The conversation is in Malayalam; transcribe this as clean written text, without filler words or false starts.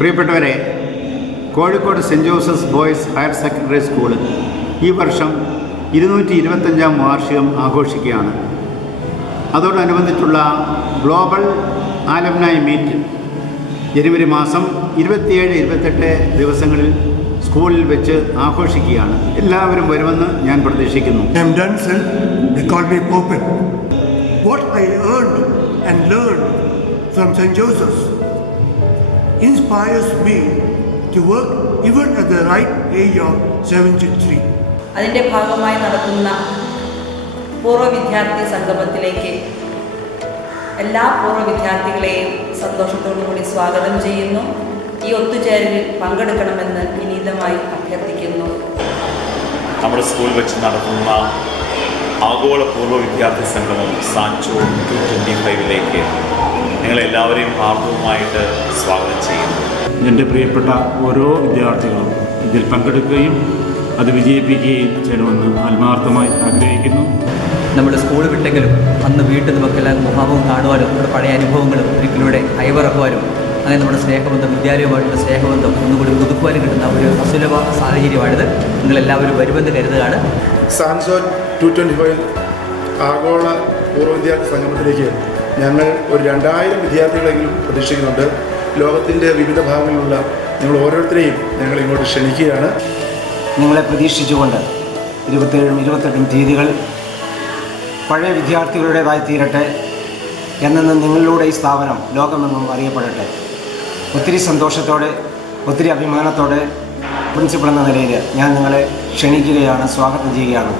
പ്രിയപ്പെട്ടവരെ, Kozhikode Saint Joseph's Boys Higher Secondary School ഈ വർഷം 225-ാം വാർഷികം ആഘോഷിക്കുകയാണ്. അതോടനുബന്ധിച്ചുള്ള ഗ്ലോബൽ ആലംനായി മീറ്റ് ജനുവരി മാസം 27-28 ദിവസങ്ങളിൽ സ്കൂളിൽ വെച്ച് ആഘോഷിക്കുകയാണ്. എല്ലാവരും വരുമെന്ന് ഞാൻ പ്രതീക്ഷിക്കുന്നു. What I earned and learned from St. Joseph's inspires me to work even at the right age of 73. അതിൻ്റെ ഭാഗമായി നടത്തുന്ന പൂർവ്വ വിദ്യാർത്ഥി സംഗമത്തിലേക്ക് എല്ലാ പൂർവ്വ വിദ്യാർത്ഥികളെയും സന്തോഷത്തോടുകൂടി സ്വാഗതം ചെയ്യുന്നു. ഈ ഒത്തുചേരലിൽ പങ്കെടുക്കണമെന്ന് വിനീതമായി അഭ്യർത്ഥിക്കുന്നു. നമ്മുടെ സ്കൂളിൽ വെച്ച് നടത്തുന്ന ആഗോള പൂർവ്വ വിദ്യാർത്ഥി സംഗമം സാൻചോ 225ലേക്ക് നിങ്ങളെല്ലാവരെയും ഹാർദവുമായിട്ട് സ്വാഗതം ചെയ്യുന്നു. എൻ്റെ പ്രിയപ്പെട്ട ഓരോ വിദ്യാർത്ഥികളും ഇതിൽ പങ്കെടുക്കുകയും അത് വിജയിപ്പിക്കുകയും ചെയ്യണമെന്ന് ആത്മാർത്ഥമായി ആഗ്രഹിക്കുന്നു. നമ്മുടെ സ്കൂൾ വിട്ടെങ്കിലും അന്ന് വീട്ടിൽ നമുക്കെല്ലാം മുഖാമുഖം കാണുവാനും നമ്മുടെ പഴയ അനുഭവങ്ങളും ഒരിക്കലൂടെ അയവിറക്കുവാനും അങ്ങനെ നമ്മുടെ സ്നേഹബന്ധം വിദ്യാലയവുമായിട്ടുള്ള സ്നേഹബന്ധം ഒന്നുകൂടി പുതുക്കുവാനും കിട്ടുന്ന ഒരു അസുലഭ സാഹചര്യമാണിത്. നിങ്ങളെല്ലാവരും വരുമെന്ന് കരുതുകയാണ്. സാൻസോ 225 ആഗോള പൂർവ്വ വിദ്യാർത്ഥി സംഗമത്തിലേക്ക് ഞങ്ങൾ ഒരു 2000 വിദ്യാർത്ഥികളെങ്കിലും പ്രതീക്ഷിക്കുന്നുണ്ട്. ലോകത്തിൻ്റെ വിവിധ ഭാഗങ്ങളിലുള്ള നിങ്ങൾ ഓരോരുത്തരെയും ഞങ്ങൾ ഇങ്ങോട്ട് ക്ഷണിക്കുകയാണ്. നിങ്ങളെ പ്രതീക്ഷിച്ചുകൊണ്ട് 27-ഉം 28-ഉം തീയതികൾ പഴയ വിദ്യാർത്ഥികളുടേതായി തീരട്ടെ. എന്നെന്നും നിങ്ങളിലൂടെ ഈ സ്ഥാപനം ലോകമെങ്ങും അറിയപ്പെടട്ടെ. ഒത്തിരി സന്തോഷത്തോടെ ഒത്തിരി അഭിമാനത്തോടെ പ്രിൻസിപ്പൾ എന്ന നിലയിൽ ഞാൻ നിങ്ങളെ ക്ഷണിക്കുകയാണ്, സ്വാഗതം ചെയ്യുകയാണ്.